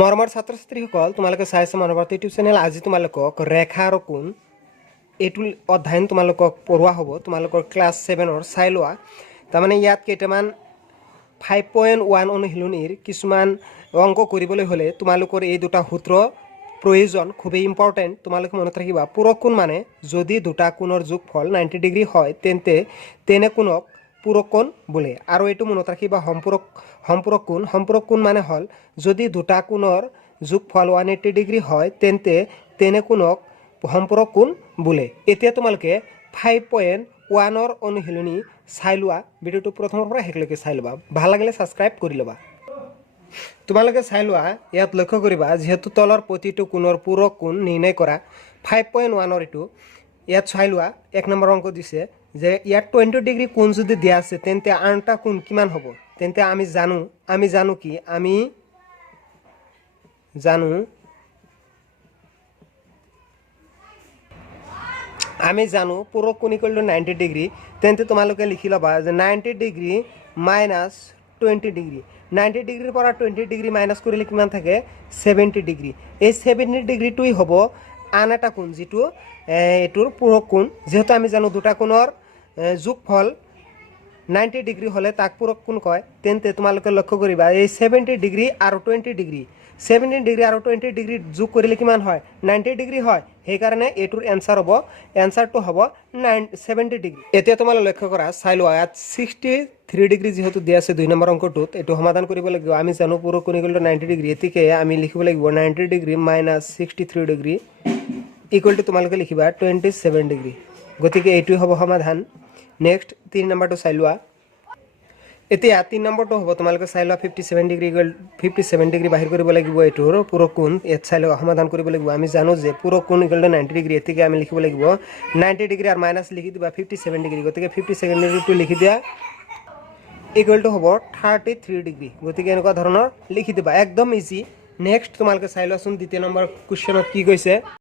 মৰমৰ ছাত্ৰ ছাত্ৰীসকল তোমালোকে চাই আছা মনোভাৰতী ইউটিউব চেনেল। আজি তোমালোকক ৰেখা আৰু কোণ এইটো অধ্যয়ন তোমালোকক পঢ়োৱা হ'ব। তোমালোকৰ ক্লাছ 7-ৰ চাই লোৱা। তাৰমানে ইয়াত কেইটামান 5.1 অনুশীলনীৰ কিছুমান অংক কৰিবলৈ হ'লে তোমালোকৰ এই দুটা সূত্ৰ প্ৰয়োজন, খুবেই ইম্পৰ্টেণ্ট। তোমালোকে মনত ৰাখিবা, পূৰক কোণ মানে যদি দুটা কোণৰ যোগফল 90 ডিগ্ৰী হয় তেন্তে তেনে কোণক পূৰক কোণ বোলে। আৰু এইটো মনত ৰাখিবা, সম্পূৰক কোণ মানে হ'ল যদি দুটা কোণৰ যোগফল 180 ডিগ্ৰী হয় তেন্তে তেনে কোণক সম্পূৰক কোণ বোলে। এতিয়া তোমালোকে 5.1ৰ অনুশীলনী চাই লোৱা। ভিডিঅ'টো প্ৰথমৰ পৰা শেষলৈকে চাই ল'বা, ভাল লাগিলে ছাবস্ক্ৰাইব কৰি ল'বা। তোমালোকে চাই লোৱা, ইয়াত লক্ষ্য কৰিবা যিহেতু তলৰ প্ৰতিটো কোণৰ পূৰক কোণ নিৰ্ণয় কৰা 5.1ৰ এইটো ইয়াত চাই লোৱা। 1 নম্বৰ অংক দিছে যে ইয়াত 20 ডিগ্ৰী কোণ যদি দিয়া আছে তেন্তে আন এটা কোণ কিমান হ'ব। তেন্তে আমি জানো কি আমি জানো পূৰক কোণ ইকুৱেল টু 90 ডিগ্ৰী। তেন্তে তোমালোকে লিখি ল'বা যে 90 ডিগ্ৰী মাইনাছ 20 ডিগ্ৰী। 90 ডিগ্ৰীৰ পৰা 20 ডিগ্ৰী মাইনাছ কৰিলে কিমান থাকে? 70 ডিগ্ৰী। এই 70 ডিগ্ৰীটোৱেই হ'ব আন এটা কোণ, যিটো এইটোৰ পূৰক কোণ। যিহেতু আমি জানো দুটা কোণৰ যোগফল 90 ডিগ্ৰী হ'লে তাক পূৰক কোণ কয়। তেন্তে তোমালোকে লক্ষ্য কৰিবা এই 70 ডিগ্ৰী আৰু 20 ডিগ্ৰী, 70 ডিগ্ৰী আৰু 20 ডিগ্ৰী যোগ কৰিলে কিমান হয়? 90 ডিগ্ৰী হয়। সেইকাৰণে এইটোৰ এনচাৰটো হ'ব 70 ডিগ্ৰী। এতিয়া তোমালোকে লক্ষ্য কৰা, চাই লোৱা ইয়াত 63 ডিগ্ৰী যিহেতু দিয়া আছে 2 নম্বৰ অংকটোত, এইটো সমাধান কৰিব লাগিব। আমি জানো পূৰক কোণ ইকুৱেল টু 90 ডিগ্ৰী। এতিকে আমি লিখিব লাগিব 90 degree minus 63 degree equal to তোমালোকে লিখিবা 27 ডিগ্ৰী। গতিকে এইটোৱে হ'ব সমাধান। নেক্সট 3 নম্বৰটো চাই লোৱা। এতিয়া 3 নম্বৰটো হ'ব তোমালোকে চাই লোৱা 57 ডিগ্ৰী বাহিৰ কৰিব লাগিব এইটোৰ পূৰক কোণ। ইয়াত চাই লোৱা সমাধান কৰিব লাগিব। আমি জানো যে পূৰক কোণ ইকুৱেল টু 90 ডিগ্ৰী। এতিকে আমি লিখিব লাগিব 90 ডিগ্ৰী আৰু মাইনাছ লিখি দিবা 57 ডিগ্ৰী। গতিকে 57 ডিগ্ৰীটো লিখি দিয়া ইকুৱেল টু হ'ব 33 ডিগ্ৰী। গতিকে এনেকুৱা ধৰণৰ লিখি দিবা, একদম ইজি। নেক্সট তোমালোকে চাই লোৱাচোন দ্বিতীয় নম্বৰ কুৱেশ্যনত কি কৈছে।